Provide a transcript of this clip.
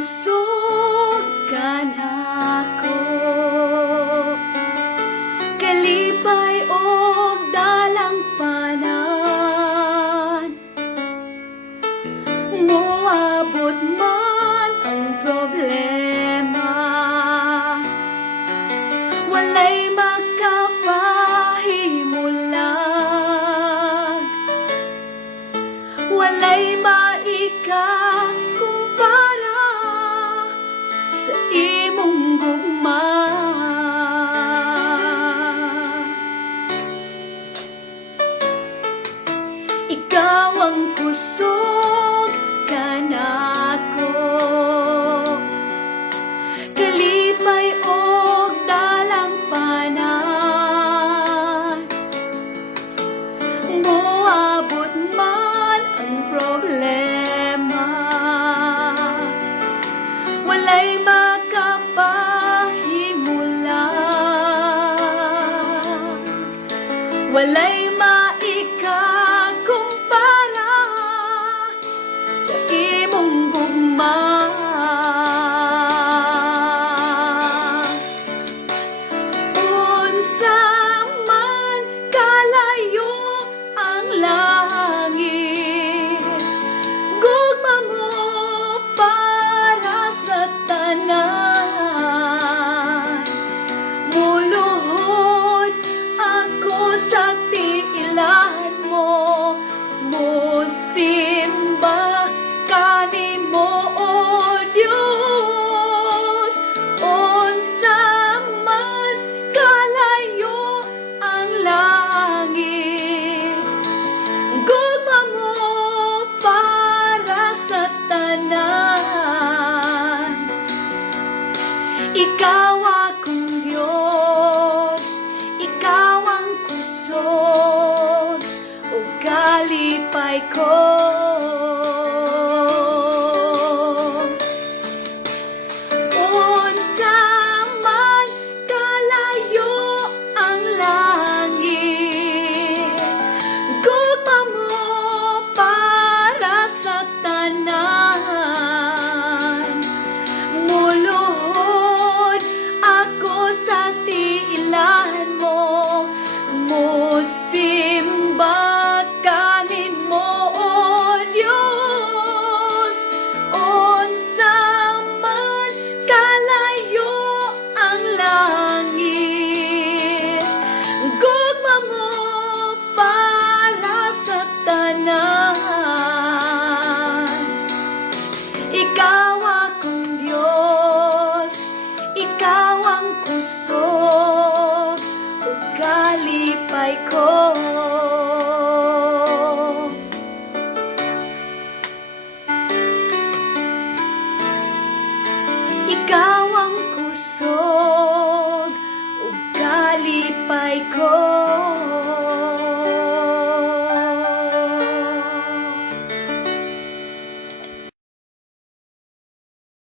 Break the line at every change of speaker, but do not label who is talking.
kusog ka nako Kalipay og dalang panan Moabot man ang problema. Walay makapahimulag Walay ang kusog kanako Kalipay og dalang panan Moabot man ang problema. Walay makapahimulang Walay ikaw akong Diyos, ikaw ang kusog, o kalipay ko. Ikaw ang kusog, o kalipay ko.